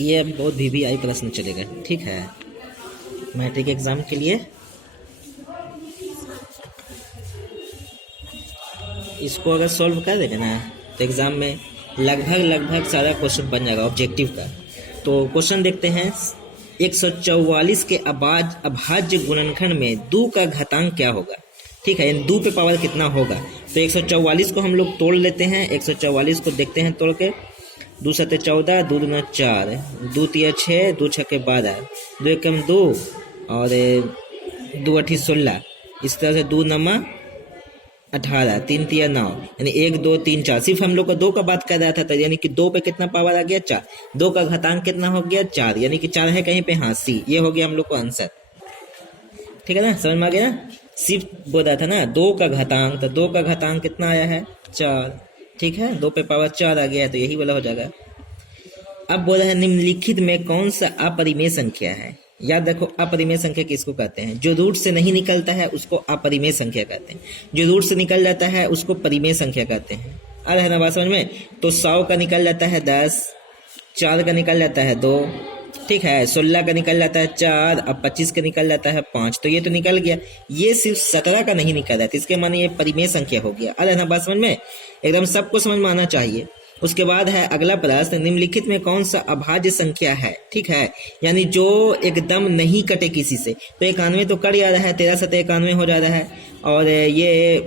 ये अब बहुत VVI प्रश्न चलेगा, ठीक है, मैट्रिक एग्जाम के लिए। इसको अगर सॉल्व कर देंगे ना तो एग्जाम में लगभग सारा क्वेश्चन बन जाएगा ऑब्जेक्टिव का। तो क्वेश्चन देखते हैं, 144 के अभाज्य गुणनखंड में 2 का घातांक क्या होगा, ठीक है, 2 पे पावर कितना होगा। तो 144 को हम लोग तोड़ लेते हैं, 144 को देखते हैं तोड़ के। 2 7 14, 2 दूना 4, 2 3 6, 2 6 12, 2 1 2 और 2 8 16, इस तरह से 2 9 18, 3 3 9, यानी 1 2 3 4। सिर्फ हम लोग को 2 का बात कर रहा था, तो यानी कि 2 पे कितना पावर आ गया, 4। 2 का घातांक कितना हो गया, 4, यानी कि 4 है कहीं पे, हाँ सी, ये हो गया हम लोग को आंसर, ठीक है ना, समझ में आ गया ना। सिर्फ बोल रहा था ना 2 का घातांक, तो 2 का घातांक कितना आया है, 4, ठीक है, 2 पे पावर 4 आ गया है, तो यही वाला हो जाएगा। अब बोल रहा है निम्नलिखित में कौन सा अपरिमेय संख्या है। याद रखो, अपरिमेय संख्या किसको कहते हैं, जो रूट से नहीं निकलता है उसको अपरिमेय संख्या कहते हैं, जो रूट से निकल जाता है उसको परिमेय संख्या कहते हैं। आ रहा है ना बात समझ में। तो 100 का निकल जाता है 10, 4 का निकल जाता है 2, ठीक है, 16 का निकल जाता है 4, अब 25 का निकल जाता है 5, तो ये तो निकल गया। ये सिर्फ 17 का नहीं निकल रहा है, तो इसके माने ये परिमेय संख्या हो गया। आ रहा है ना बात समझ में, एकदम सबको समझ में आना चाहिए। उसके बाद है अगला प्रश्न, निम्नलिखित में कौन सा अभाज्य संख्या है, ठीक है, यानी जो एकदम नहीं कटे किसी से। तो 91 तो कट जा रहा है, 13 7 91 हो जा रहा है, और ये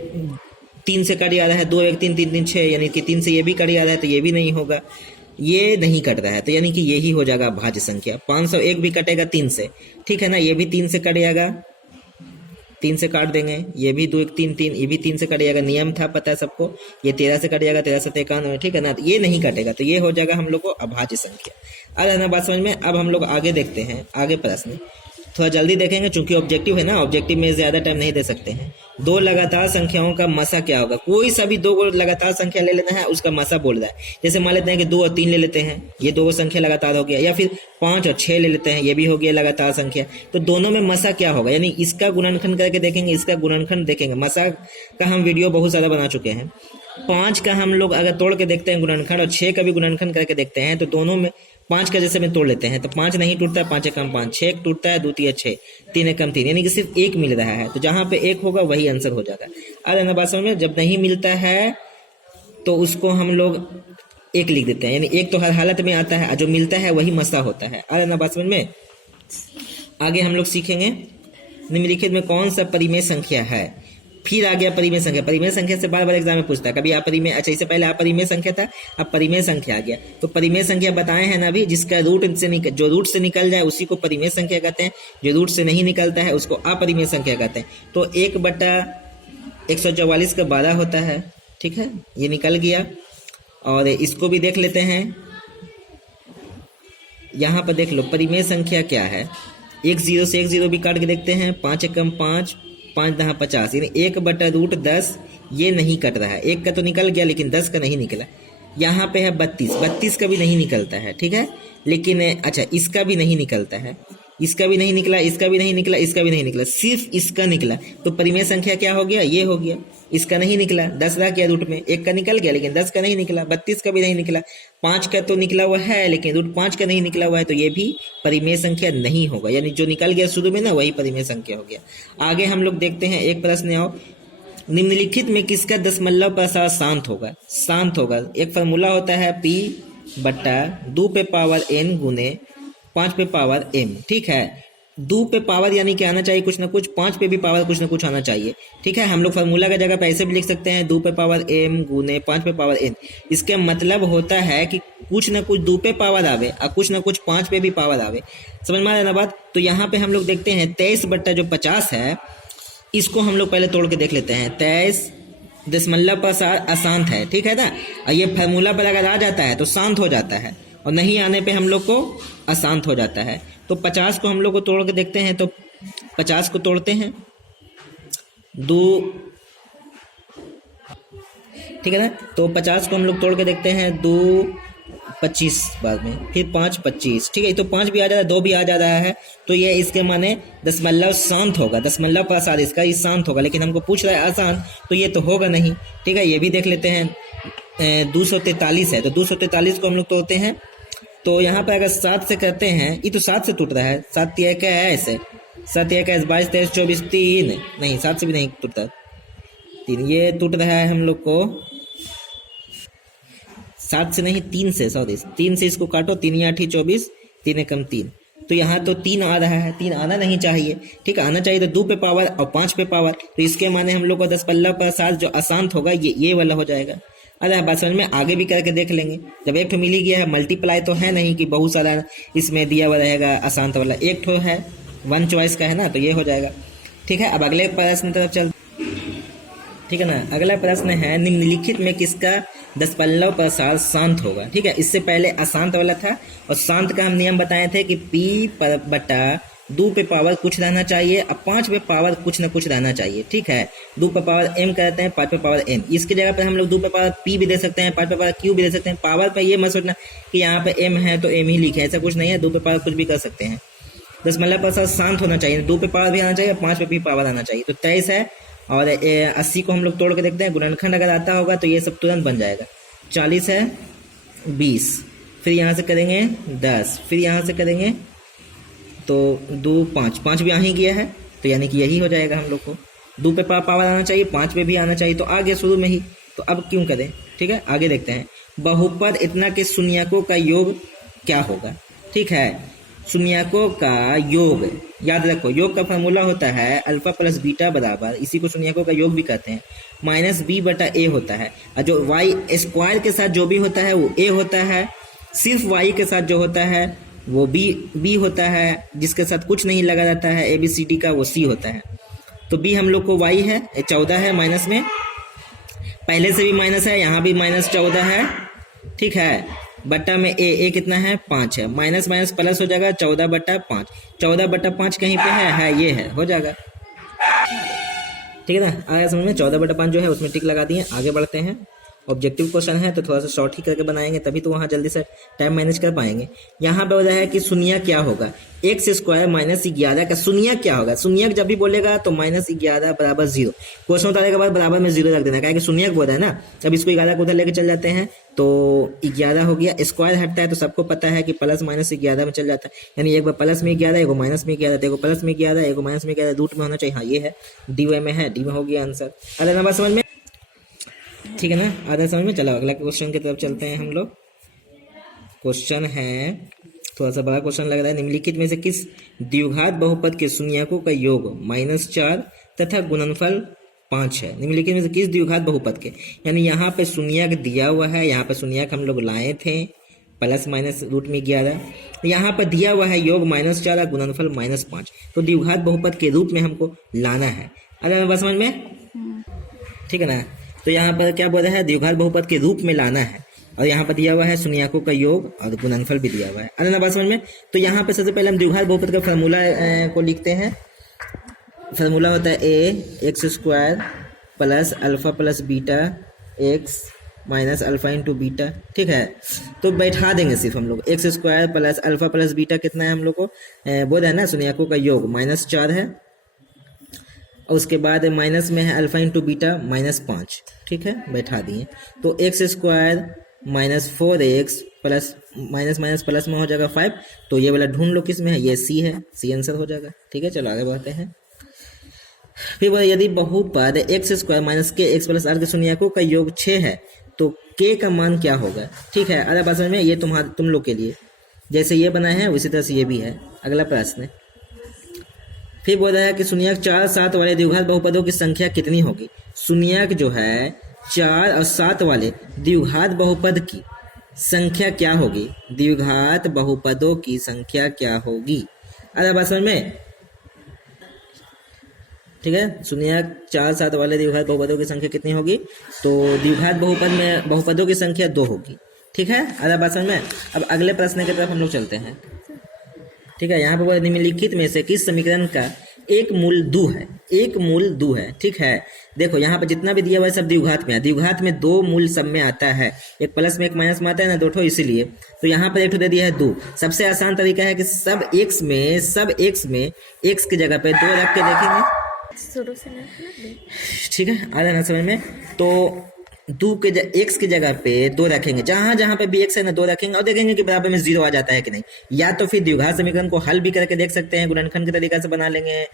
3 से कट जा रहा है, 2 1 3 3 3 6, यानी कि 3 से ये भी कट जा रहा है, तो ये भी नहीं होगा, ये नहीं कट रहा है, तो यानी कि यही हो जाएगा अभाज्य संख्या। 501 भी कटेगा 3 से, ठीक है ना, ये भी 3 से कट जाएगा, 3 से काट देंगे, ये भी 2 1 3 3, ये भी 3 से कट जाएगा, नियम था पता है सबको, ये 13 से कट जाएगा, 13 7 91, ठीक है ना, तो ये नहीं कटेगा, तो ये हो जाएगा हम लोग को अभाज्य संख्या। आ रहा है ना बात समझ में। अब हम लोग आगे देखते हैं, आगे प्रश्न थोड़ा जल्दी देखेंगे क्योंकि ऑब्जेक्टिव है ना, ऑब्जेक्टिव में ज्यादा टाइम नहीं दे सकते हैं। 2 लगातार संख्याओं का मसा क्या होगा। कोई सा भी 2 लगातार संख्या ले लेना है, उसका मसा बोल रहा है। जैसे मान लेते हैं कि 2 और 3 ले लेते हैं, ये 2 संख्या लगातार हो गया, या फिर 5 और 6 ले लेते हैं, ये भी हो गया लगातार संख्या। तो दोनों में मसा क्या होगा, यानी इसका गुणनखंड करके देखेंगे, इसका गुणनखंड देखेंगे। मसा का हम वीडियो बहुत ज्यादा बना चुके हैं। 5 का हम लोग अगर तोड़ के देखते हैं गुणनखंड, और 6 का भी गुणनखंड करके देखते हैं, तो दोनों में 5 का जैसे में तोड़ लेते हैं तो 5 नहीं टूटता, 5 कम 5, 6 टूटता है, 2 3 6, 3 कम 3, यानी कि सिर्फ 1 मिल रहा है, तो जहां पे 1 होगा वही आंसर हो जाएगा। अरे ना बात समझ में। जब नहीं मिलता है तो उसको हम लोग 1 लिख देते हैं, यानी 1 तो हर हालत में आता है, जो मिलता है वही मसा होता है। अरे ना बात समझ में। आगे हम लोग सीखेंगे निम्नलिखित में कौन सा परिमेय संख्या है। फिर आ गया परिमेय संख्या। परिमेय संख्या से बार बार एग्जाम में पूछता है, कभी अपरिमेय, अच्छा इससे पहले अपरिमेय संख्या था, अब परिमेय संख्या आ गया। तो परिमेय संख्या बताए हैं ना अभी, जिसका रूट से जो रूट से निकल जाए उसी को परिमेय संख्या कहते हैं, जो रूट से नहीं निकलता है उसको अपरिमेय संख्या कहते हैं। तो 1/144 का 12 होता है, ठीक है, ये निकल गया। और इसको भी देख लेते हैं, यहाँ पर देख लो परिमेय संख्या क्या है। 1 0 से 1 0 भी काट के देखते हैं, 5 कम 5, 5 10 50, यानी 1/√10 ये नहीं कट रहा है। 1 का तो निकल गया लेकिन 10 का नहीं निकला। यहाँ पे है 32 का भी नहीं निकलता है, ठीक है, लेकिन अच्छा इसका भी नहीं निकलता है, इसका भी नहीं निकला, इसका भी नहीं निकला, इसका भी नहीं निकला, सिर्फ इसका निकला। तो परिमेय संख्या क्या हो गया, ये हो गया। इसका नहीं निकला, 10 रह गया रूट में, 1 का निकल गया लेकिन 10 का नहीं निकला, 32 का भी नहीं निकला, 5 का तो निकला हुआ है लेकिन रूट 5 का नहीं निकला हुआ है, तो ये भी परिमेय संख्या नहीं होगा, यानी जो निकल गया शुरू में ना वही परिमेय संख्या हो गया। आगे हम लोग देखते हैं एक प्रश्न आओ, निम्नलिखित में किसका दशमलव प्रसार शांत होगा। शांत होगा एक फार्मूला होता है P/2 पे पावर n गुने 5 पे पावर m, ठीक है। 2 पे पावर यानी कि आना चाहिए कुछ ना कुछ, 5 पे भी पावर कुछ ना कुछ आना चाहिए, ठीक है। हम लोग फार्मूला का जगह पे ऐसे भी लिख सकते हैं 2 पे पावर m गुने 5 पे पावर n। इसका मतलब होता है कि कुछ ना कुछ 2 पे पावर आवे और कुछ ना कुछ 5 पे भी पावर आवे। समझ में आ रहा है ना बात। तो यहाँ पे हम लोग देखते हैं 23/50 है, इसको हम लोग पहले तोड़ के देख लेते हैं। 23 दशमलव प्रसार अशांत है, ठीक है ना। और ये फार्मूला पर अगर आ जाता है तो शांत हो जाता है, और नहीं आने पे हम लोग को अशांत हो जाता है। तो 50 को हम लोग को तोड़ के देखते हैं, तो 50 को तोड़ते हैं 2, ठीक है ना। तो 50 को हम लोग तोड़ के देखते हैं 2 25 बाद में, फिर 5 25, ठीक है। तो 5 भी आ जा रहा है, 2 भी आ जा रहा है, तो ये इसके माने दशमलव शांत होगा, दशमलव प्रसार इसका ही शांत होगा। लेकिन हमको पूछ रहा है आसान, तो ये तो होगा नहीं, ठीक है। ये भी देख लेते हैं 243 है, तो 243 को हम लोग तोड़ते हैं तो यहाँ पर अगर 7 से करते हैं, ये तो 7 से टूट रहा है, 7 तिया क्या है ऐसे, 7 तिया क्या है 22 23 24 3, नहीं 7 से भी नहीं टूटता, 3, ये टूट रहा है हम लोग को 7 से नहीं 3 से, सॉरी 3 से इसको काटो, 3 8 24, 3 एकम 3, तो यहाँ तो 3 आ रहा है, 3 आना नहीं चाहिए, ठीक है, आना चाहिए तो 2 पे पावर और 5 पे पावर, तो इसके माने हम लोग को 10 15 पर 7 जो अशांत होगा ये वाला हो जाएगा। अरे बात समझ में, आगे भी करके देख लेंगे, जब एक ठो मिल ही गया है, मल्टीप्लाई तो है नहीं कि बहुत सारा इसमें दिया हुआ रहेगा अशांत वाला, एक ठो है 1 चॉइस का है ना, तो ये हो जाएगा। ठीक है, अब अगले प्रश्न तरफ चल, ठीक है ना, अगला प्रश्न है निम्नलिखित में किसका 10 पल्लव पर शांत होगा। ठीक है, इससे पहले अशांत वाला था और शांत का हम नियम बताए थे कि P पर बटा 2 पे पावर कुछ रहना चाहिए और 5 पे पावर कुछ ना कुछ रहना चाहिए। ठीक है, 2 पे पावर m कहते हैं, 5 पे पावर n, इसकी जगह पर हम लोग 2 पे पावर p भी दे सकते हैं, 5 पे पावर q भी दे सकते हैं। पावर पे ये मत सोचना कि यहाँ पे m है तो m ही लिखे, ऐसा कुछ नहीं है, 2 पे पावर कुछ भी कर सकते हैं। 10 मतलब पर शांत होना चाहिए, 2 पे पावर भी आना चाहिए, 5 पे भी पावर आना चाहिए। तो 23 है और 80 को हम लोग तोड़ के देखते हैं, गुणनखंड अगर आता होगा तो ये सब तुरंत बन जाएगा। 40 है 20, फिर यहाँ से करेंगे 10, फिर यहाँ से करेंगे तो 2 5, 5 भी आ ही गया है, तो यानी कि यही हो जाएगा हम लोग को। 2 पे पावर आना चाहिए, 5 पे भी आना चाहिए, तो आ गया शुरू में ही, तो अब क्यों करें। ठीक है, आगे देखते हैं। बहुपद इतना के शून्यकों का योग क्या होगा। ठीक है, शून्यकों का योग याद रखो, योग का फॉर्मूला होता है अल्फा प्लस बीटा बराबर, इसी को शून्यकों का योग भी कहते हैं, माइनस बी बटा ए होता है। और जो वाई स्क्वायर के साथ जो भी होता है वो ए होता है, सिर्फ वाई के साथ जो होता है वो बी होता है, जिसके साथ कुछ नहीं लगा रहता है ए बी सी डी का, वो सी होता है। तो बी हम लोग को वाई है 14 है, माइनस में पहले से भी माइनस है, यहाँ भी माइनस 14 है। ठीक है, बट्टा में ए कितना है 5 है, माइनस माइनस प्लस हो जाएगा 14 बट्टा 5, 14 बट्टा 5 कहीं पे है ये है, हो जाएगा। ठीक है ना, आया समझ में। 14 बट्टा 5 जो है उसमें टिक लगा दिए, आगे बढ़ते हैं। ऑब्जेक्टिव क्वेश्चन है तो थोड़ा सा शॉर्ट ही करके बनाएंगे, तभी तो वहाँ जल्दी से टाइम मैनेज कर पाएंगे। यहाँ पे हो रहा है कि शून्य क्या होगा, एक्स स्क्वायर माइनस 11 का शून्य क्या होगा। शून्य जब भी बोलेगा तो माइनस 11 बराबर 0, क्वेश्चन उतारने के बाद बराबर में 0 रख देना, क्या कि शून्य बोल रहा है ना। अब इसको 11 को उधर लेके चल जाते हैं तो 11 हो गया, स्क्वायर हटता है तो सबको पता है कि प्लस माइनस 11 में चल जाता है, यानी एक बार प्लस में 11, एक माइनस में 11, एक प्लस में 11, एक माइनस में 11, रूट में होना चाहिए। हाँ ये है, डी वाई में है, डी में हो गया आंसर। अरे ना बात समझ में, ठीक है ना, आधा समझ में। चलो अगला क्वेश्चन की तरफ चलते हैं हम लोग। क्वेश्चन है थोड़ा सा बड़ा क्वेश्चन लग रहा है, निम्नलिखित में से किस द्विघात बहुपद के शून्यकों का योग -4 तथा गुणनफल 5 है। निम्नलिखित में से किस द्विघात बहुपद के, यानी यहाँ पे शून्यक दिया हुआ है, यहाँ पे शून्यक हम लोग लाए थे प्लस माइनस रूट में 11, यहाँ पर दिया हुआ है योग -4 गुणनफल -5, तो द्विघात बहुपद के रूप में हमको लाना है। अगर बस समझ में, ठीक है ना। तो यहाँ पर क्या बोल रहा है, द्विघात बहुपद के रूप में लाना है, और यहाँ पर दिया हुआ है शून्यकों का योग और गुणनफल भी दिया हुआ है। अरे ना बात समझ में। तो यहाँ पे सबसे पहले हम द्विघात बहुपद का फार्मूला को लिखते हैं। फार्मूला होता है x square plus alpha plus beta x minus alpha into beta. ठीक है, तो बैठा देंगे सिर्फ हम लोग, x square plus alpha plus beta कितना है हम लोग को बोल है ना, शून्यकों का योग -4 है, और उसके बाद माइनस में है अल्फा इंटू बीटा -5। ठीक है, बैठा दिए। तो x square -4x plus minus minus plus में हो जाएगा 5, तो ये वाला ढूंढ लो किस में है, ये सी है, सी आंसर हो जाएगा। ठीक है, चलो आगे बढ़ते हैं। फिर बोला यदि बहुपद एक्स स्क्वायर माइनस के एक्स प्लस आर के शून्यकों का योग 6 है तो के का मान क्या होगा। ठीक है, अरे बात समझ में, ये तुम लोग के लिए जैसे ये बनाए हैं उसी तरह से ये भी है। अगला प्रश्न फिर बोल रहा है कि शून्यक 4 7 वाले द्विघात बहुपदों की संख्या कितनी होगी। शून्यक जो है 4 और 7 वाले द्विघात बहुपद की संख्या क्या होगी, द्विघात बहुपदों की संख्या क्या होगी। अरे बात समझ में, ठीक है। शून्यक 4 7 वाले द्विघात बहुपदों की संख्या कितनी होगी, तो द्विघात बहुपद में बहुपदों की संख्या 2 होगी। ठीक है, अरे बात समझ में। अब अगले प्रश्न की तरफ हम लोग चलते हैं। ठीक है, यहाँ पे निम्नलिखित में से किस समीकरण का एक मूल 2 है, एक मूल 2 है। ठीक है, देखो यहाँ पे जितना भी दिया हुआ है सब द्विघात में है, द्विघात में 2 मूल सब में आता है, एक प्लस में एक माइनस में आता है ना, 2 ठो, इसीलिए तो यहाँ पर एक ठो दे दिया है 2। सबसे आसान तरीका है कि सब एक्स में एक्स की जगह पे 2 रख के देखेंगे। ठीक है, आ रहा ना समझ में। तो एक्स की जगह पे 2 रखेंगे, जहां जहां पे भी एक्स है ना 2 रखेंगे और देखेंगे कि बराबर में 0 आ जाता है कि नहीं। या तो फिर द्विघात समीकरण को हल भी करके देख सकते हैं, गुणनखंड के तरीका से बना लेंगे,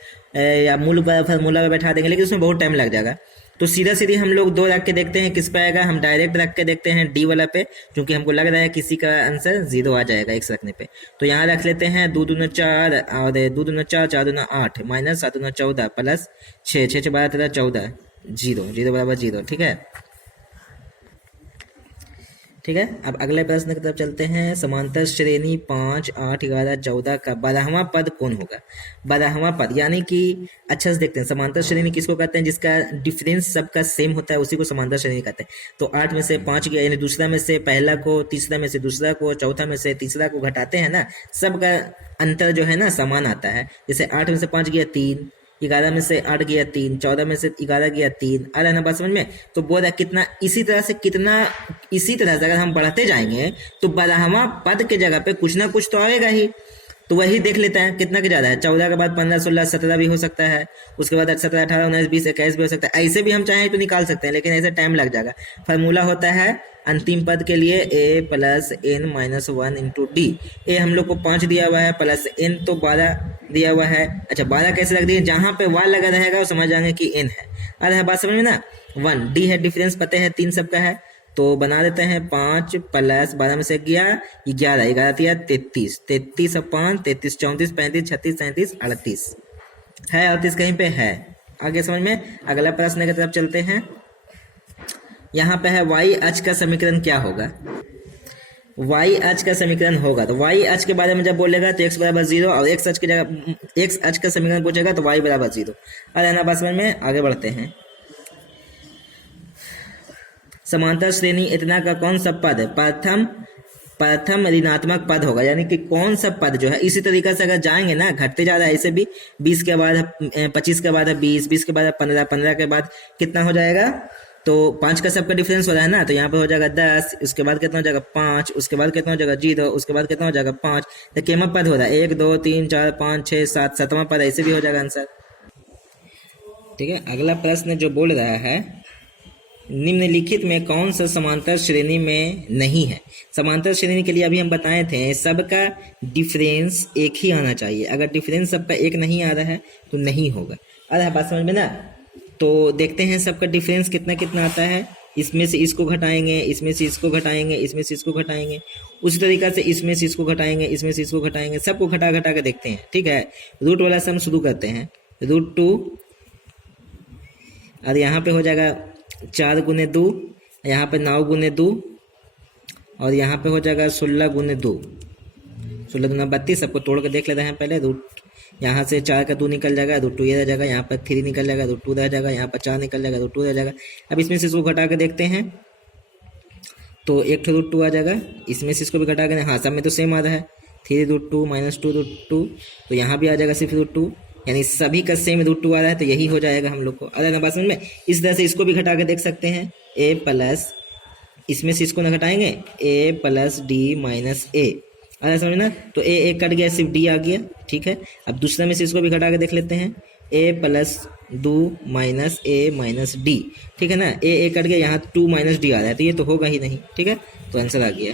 या मूल पर फॉर्मूला में बैठा देंगे, लेकिन उसमें बहुत टाइम लग जाएगा। तो सीधा सीधी हम लोग 2 रख के देखते हैं किस पे आएगा। हम डायरेक्ट रख के देखते हैं डी वाला पे, क्योंकि हमको लग रहा है किसी का आंसर 0 आ जाएगा एक्स रखने पे। तो यहाँ रख लेते हैं 2 दूना 4 और 2 दूना 4 4 दूना 8 माइनस 7 दूना 14 प्लस 6 6 12 13 14 0 0 बराबर 0। ठीक है, ठीक है। अब अगले प्रश्न की तरफ चलते हैं। समांतर श्रेणी 5 8 11 14 का 12वां पद कौन होगा? 12वां पद यानी कि अच्छा से देखते हैं, समांतर श्रेणी किसको कहते हैं? जिसका डिफरेंस सबका सेम होता है उसी को समांतर श्रेणी कहते हैं। तो 8 में से 5 गया, यानी दूसरा में से पहला को, तीसरा में से दूसरा को, चौथा में से तीसरा को घटाते हैं ना, सबका अंतर जो है ना समान आता है। जैसे 8 में से 5 गया 3, 11 में से 8 गया 3, 14 में से 11 गया 3। आ रहा है ना बात समझ में? तो बोल रहा कितना इसी तरह से अगर हम बढ़ाते जाएंगे तो 12वां पद के जगह पे कुछ ना कुछ तो आएगा ही। तो वही देख लेते हैं कितना के ज्यादा है। 14 के बाद 15 16 17 भी हो सकता है, उसके बाद 17 18 19 20 21 भी हो सकता है। ऐसे भी हम चाहें तो निकाल सकते हैं, लेकिन ऐसे टाइम लग जाएगा। फार्मूला होता है अंतिम पद के लिए a plus n minus 1 into D. ए हम लोग को 5 दिया हुआ है, प्लस एन तो 12 दिया हुआ है। अच्छा 12 कैसे रख दिए? जहां पे y लगा रहेगा वो समझ जाएंगे कि n है। अरे बात समझ में ना? 1 डी है, डिफरेंस पता है 3 सबका है, तो बना देते हैं 5 प्लस 12 में से गया 11, 11 दिया 33, 33 और 5 33 34 35 36 37 38 है, 38 कहीं पे है। आगे समझ में? अगला प्रश्न की तरफ चलते हैं। यहाँ पे है y अक्ष का समीकरण क्या होगा? y अक्ष का समीकरण होगा तो y अक्ष के बारे में जब बोलेगा तो x बराबर 0, और x अक्ष की जगह x अक्ष का समीकरण पूछेगा तो y बराबर 0। अरे ना बात समझ में? आगे बढ़ते हैं। समांतर श्रेणी इतना का कौन सा पद प्रथम ऋणात्मक पद होगा? यानी कि कौन सा पद जो है इसी तरीके से अगर जाएंगे ना, घटते जा रहा है ऐसे भी, 20 के बाद 25 के बाद 20, 20 के बाद 15, 15 के बाद कितना हो जाएगा? तो 5 का सबका डिफरेंस हो रहा है ना, तो यहाँ पे हो जाएगा 10, उसके बाद कितना हो जाएगा 5, उसके बाद कितना हो जाएगा 0, उसके बाद कितना हो जाएगा 5। तो केमा पद हो रहा है 1 2 3 4 5 6 7, 7वां पद ऐसे भी हो जाएगा आंसर। ठीक है, अगला प्रश्न जो बोल रहा है निम्नलिखित में कौन सा समांतर श्रेणी में नहीं है? समांतर श्रेणी के लिए अभी हम बताए थे सबका डिफरेंस एक ही आना चाहिए। अगर डिफरेंस सबका एक नहीं आ रहा है तो नहीं होगा। आ रहा है बात समझ में ना? तो देखते हैं सबका डिफरेंस कितना कितना आता है। इसमें से इसको घटाएंगे, इसमें से इसको घटाएंगे, इसमें से इसको घटाएंगे, उसी तरीका से इसमें से इसको घटाएंगे, इसमें से इसको घटाएंगे, सबको घटा घटा के देखते हैं। ठीक है, रूट वाला से हम शुरू करते हैं। √2 और यहाँ पे हो जाएगा 4 गुने 2, यहाँ पे 9 गुने 2, और यहाँ पे हो जाएगा 16 गुने 2, 16 दूना 32। सबको तोड़ के देख लेते हैं पहले। रूट यहाँ से 4 का 2 निकल जाएगा, √2 ये रह जाएगा, यहाँ पर 3 निकल जाएगा, √2 रह जाएगा, यहाँ पर 4 निकल जाएगा, √2 रह जाएगा। अब इसमें से इसको घटा के देखते हैं तो एक √2 आ जाएगा, इसमें से इसको भी घटा के, हाँ सब में तो सेम आ रहा है, 3√2 माइनस 2√2, तो यहाँ भी आ जाएगा सिर्फ √2, यानी सभी का सेम √2 आ रहा है, तो यही हो जाएगा हम लोग को। अरे ना बात समझ में? इस तरह से इसको भी घटा के देख सकते हैं। a प्लस, इसमें से इसको ना घटाएंगे, a प्लस डी माइनस ए। अरे समझ ना? तो a कट गया, सिर्फ d आ गया। ठीक है, अब दूसरे में से इसको भी घटा के देख लेते हैं, a plus 2 minus a minus D. ठीक है ना, a कट गया, यहाँ 2 माइनस डी आ रहा है, तो ये तो होगा ही नहीं। ठीक है, तो आंसर आ गया।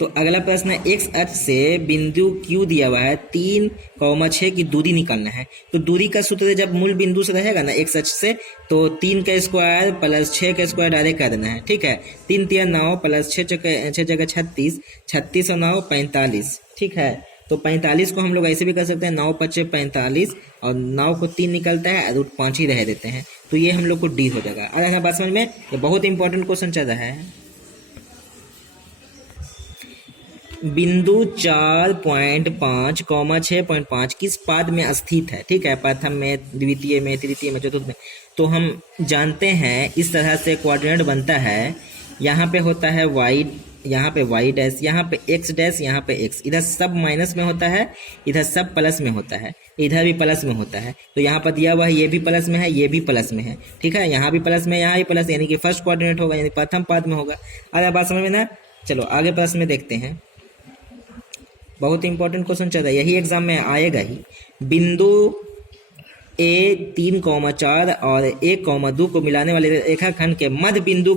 तो अगला प्रश्न है, एक्स अक्ष से बिंदु Q दिया हुआ है 3,6 की दूरी निकालना है। तो दूरी का सूत्र जब मूल बिंदु से रहेगा ना एक्स अक्ष से, तो 3 का स्क्वायर प्लस 6 का स्क्वायर डायरेक्ट कर देना है। ठीक है, 3 3 9 प्लस 6 जगह 36, 36 और 9 45। ठीक है, तो 45 को हम लोग ऐसे भी कर सकते हैं, 9 5 45, और 9 को 3 निकलता है, √5 ही रह देते हैं, तो ये हम लोग को डी हो जाएगा। अरे बात समझ में? ये बहुत इंपॉर्टेंट क्वेश्चन चल रहा है। बिंदु 4.5, 6.5 किस पाद में स्थित है? ठीक है, प्रथम में, द्वितीय में, तृतीय में, चतुर्थ में। तो हम जानते हैं इस तरह से कोऑर्डिनेट बनता है। यहाँ पे होता है y, यहाँ पे y डैश, यहाँ पे x डैश, यहाँ पे x, इधर सब माइनस में होता है, इधर सब प्लस में होता है, इधर भी प्लस में होता है। तो यहाँ पर दिया हुआ है ये भी प्लस में है, ये भी प्लस में है। ठीक है, यहाँ भी प्लस में, यहाँ भी प्लस, यानी कि फर्स्ट कोऑर्डिनेट होगा, यानी प्रथम पाद में होगा। अरे बात समझ में ना? चलो आगे प्रश्न में देखते हैं। बहुत इंपॉर्टेंट क्वेश्चन चल रहा है, यही एग्जाम में आएगा ही। बिंदु A3,4 और 1,2 को मिलाने वाले रेखाखंड के मध्य बिंदु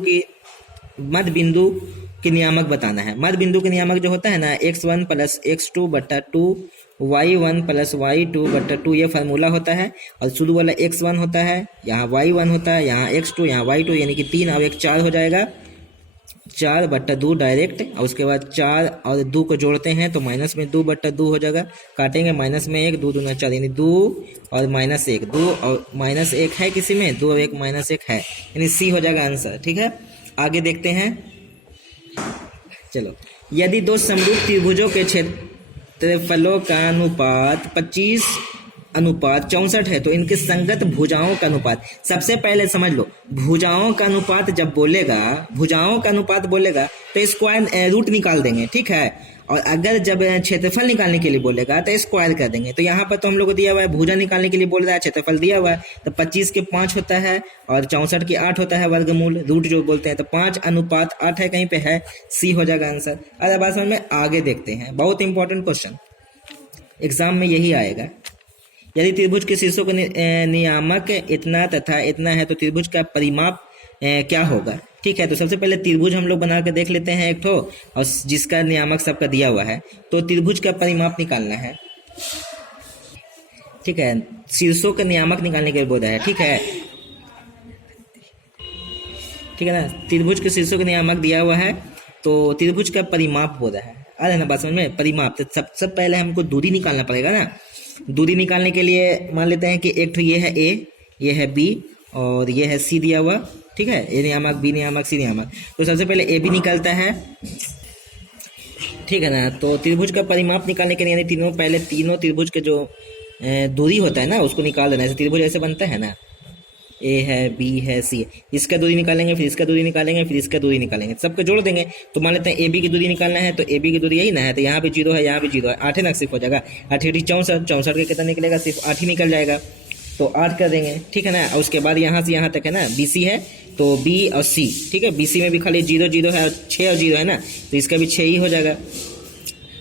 के नियामक बताना है। मध्य बिंदु के नियामक जो होता है ना, x1 प्लस x2 बटा 2, y1 प्लस y2 बटा 2, ये फार्मूला होता है। और शुरू वाला x1 होता है, यहाँ y1 होता है, यहाँ x2, यहाँ y2, यानी कि 3 और 1 4 हो जाएगा, 4 बट्टा 2 डायरेक्ट। और उसके बाद 4 और 2 को जोड़ते हैं तो माइनस में 2 बट्टा 2 हो जाएगा, काटेंगे माइनस में 1, 2 दूना 4, यानी 2 और माइनस 1, 2 और माइनस 1 है किसी में, 2 और 1 माइनस 1 है, यानी सी हो जाएगा आंसर। ठीक है, आगे देखते हैं। चलो, यदि दो समरूप त्रिभुजों के क्षेत्रफलों का अनुपात 25:64 है तो इनके संगत भुजाओं का अनुपात, सबसे पहले समझ लो, भुजाओं का अनुपात जब बोलेगा, भुजाओं का अनुपात बोलेगा तो स्क्वायर रूट निकाल देंगे। ठीक है, और अगर जब क्षेत्रफल निकालने के लिए बोलेगा तो स्क्वायर कर देंगे। तो यहाँ पर तो हम लोग को दिया हुआ है, भुजा निकालने के लिए बोल रहा है, क्षेत्रफल दिया हुआ है, तो 25 के 5 होता है और 64 के 8 होता है वर्गमूल, रूट जो बोलते हैं, तो 5:8 है, कहीं पे है, सी हो जाएगा आंसर। अरे बात समझ में, आगे देखते हैं, बहुत इंपॉर्टेंट क्वेश्चन एग्जाम में यही आएगा। यदि त्रिभुज के शीर्षों का नियामक इतना तथा इतना है तो त्रिभुज का परिमाप क्या होगा। ठीक है, तो सबसे पहले त्रिभुज हम लोग बना के देख लेते हैं एक ठो, और जिसका नियामक सबका दिया हुआ है, तो त्रिभुज का परिमाप निकालना है। ठीक है, शीर्षों का नियामक निकालने के लिए बोला है। ठीक है, ठीक है ना, त्रिभुज के शीर्षों का नियामक दिया हुआ है, तो त्रिभुज का परिमाप बोला है। आ रहा है ना बात समझ में, परिमाप। तो सबसे पहले हमको दूरी निकालना पड़ेगा ना। दूरी निकालने के लिए मान लेते हैं कि एक तो ये है A, ये है B और ये है C दिया हुआ। ठीक है, A नियामक, B नियामक, C नियामक। तो सबसे पहले AB निकलता है। ठीक है ना, तो त्रिभुज का परिमाप निकालने के लिए यानी तीनों त्रिभुज के जो दूरी होता है ना उसको निकाल देना। ऐसे त्रिभुज ऐसे बनता है ना, A है, B है, C है, इसका दूरी निकालेंगे, फिर इसका दूरी निकालेंगे, फिर इसका दूरी निकालेंगे, सबको जोड़ देंगे। तो मान लेते हैं AB की दूरी निकालना है, तो AB की दूरी यही ना है, तो यहाँ पे 0 है, यहाँ पे 0 है, 8 ना सिर्फ हो जाएगा, 8 64 के कितना निकलेगा, सिर्फ 8 ही निकल जाएगा, तो 8 कर देंगे। ठीक है ना, और उसके बाद यहाँ से यहाँ तक है ना, BC है, तो B और C। ठीक है, BC में भी खाली 0 0 है और 6 और 0 है ना, तो इसका भी 6 ही हो जाएगा।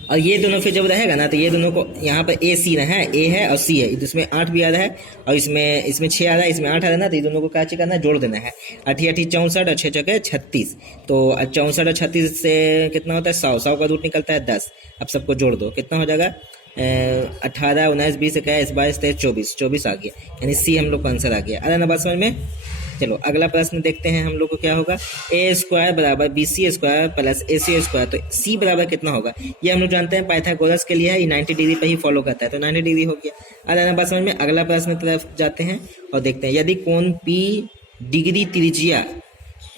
और ये दोनों फिर जब रहेगा ना, तो ये दोनों को यहाँ पर AC ना है, A है और C है, इसमें 8 भी आ रहा है और इसमें 6 आ रहा है, इसमें 8 आ रहा है ना, तो ये दोनों को क्या करना है, जोड़ देना है। 8 8 64 और 6 6 36, तो 64 और 36 से कितना होता है, 100 का रूट निकलता है 10। अब सबको जोड़ दो, कितना हो जाएगा, 18 19 20 21 22 23 24 आ गया, यानी C हम लोग का आंसर आ गया। आ रहा ना बात समझ में। चलो अगला प्रश्न देखते हैं हम लोग को क्या होगा। A² बराबर BC² प्लस AC², तो C बराबर कितना होगा, ये हम लोग जानते हैं, पाइथागोरस के लिए है, ये 90 डिग्री पर ही फॉलो करता है, तो 90 डिग्री हो गया। आ बात समझ में। अगला प्रश्न तरफ जाते हैं और देखते हैं, यदि कोण P डिग्री त्रिज्या,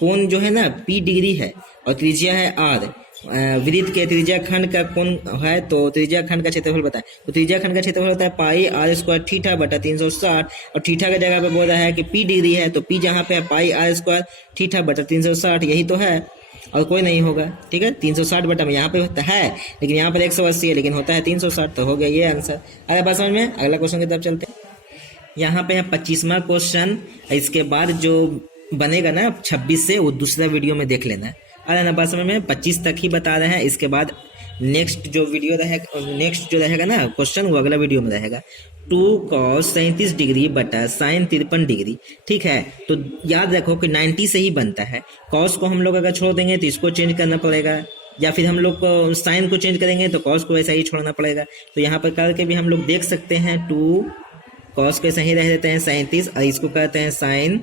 कोण जो है ना P डिग्री है और त्रिज्या है R, वृत्त के त्रिज्या खंड का कोण है, तो त्रिज्या खंड का क्षेत्रफल बताएं। तो त्रिज्या खंड का क्षेत्रफल होता है पाई R² थीटा बटा 360, और थीटा का जगह पे बोल रहा है कि P डिग्री है, तो P जहाँ पे है पाई R² थीटा बटा 360, यही तो है और कोई नहीं होगा। ठीक है, 360 बटा में यहाँ पे होता है, लेकिन यहाँ पर 180 है, लेकिन होता है 360, तो हो गया ये आंसर। अरे बात समझ में। अगला क्वेश्चन की तरफ चलते हैं। यहाँ पे है 25वां क्वेश्चन, इसके बाद जो बनेगा ना 26 से, वो दूसरा वीडियो में देख लेना है। अरे ना बात समझ में, 25 तक ही बता रहे हैं, इसके बाद नेक्स्ट जो वीडियो रहेगा, नेक्स्ट जो रहेगा ना क्वेश्चन, वो अगला वीडियो में रहेगा। 2 cos 37 डिग्री बटा sin 53 डिग्री। ठीक है, तो याद रखो कि 90 से ही बनता है। cos को हम लोग अगर छोड़ देंगे तो इसको चेंज करना पड़ेगा, या फिर हम लोग को sin को चेंज करेंगे तो cos को वैसा ही छोड़ना पड़ेगा। तो यहाँ पर करके भी हम लोग देख सकते हैं, 2 cos को सही रह देते हैं 37, और इसको कहते हैं sin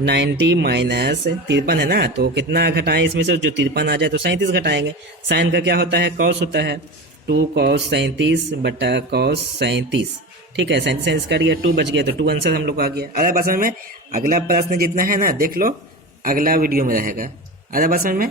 90 माइनस 53 है ना, तो कितना घटाएं इसमें से, जो 53 आ जाए तो 37 घटाएंगे। साइन का क्या होता है, cos होता है, 2 cos 37 बटा cos 37। ठीक है, 37 कर दिया, 2 बच गया, तो 2 आंसर हम लोग को आ गया। अगला प्रश्न में, अगला प्रश्न जितना है ना देख लो, अगला वीडियो में रहेगा। अगला प्रश्न में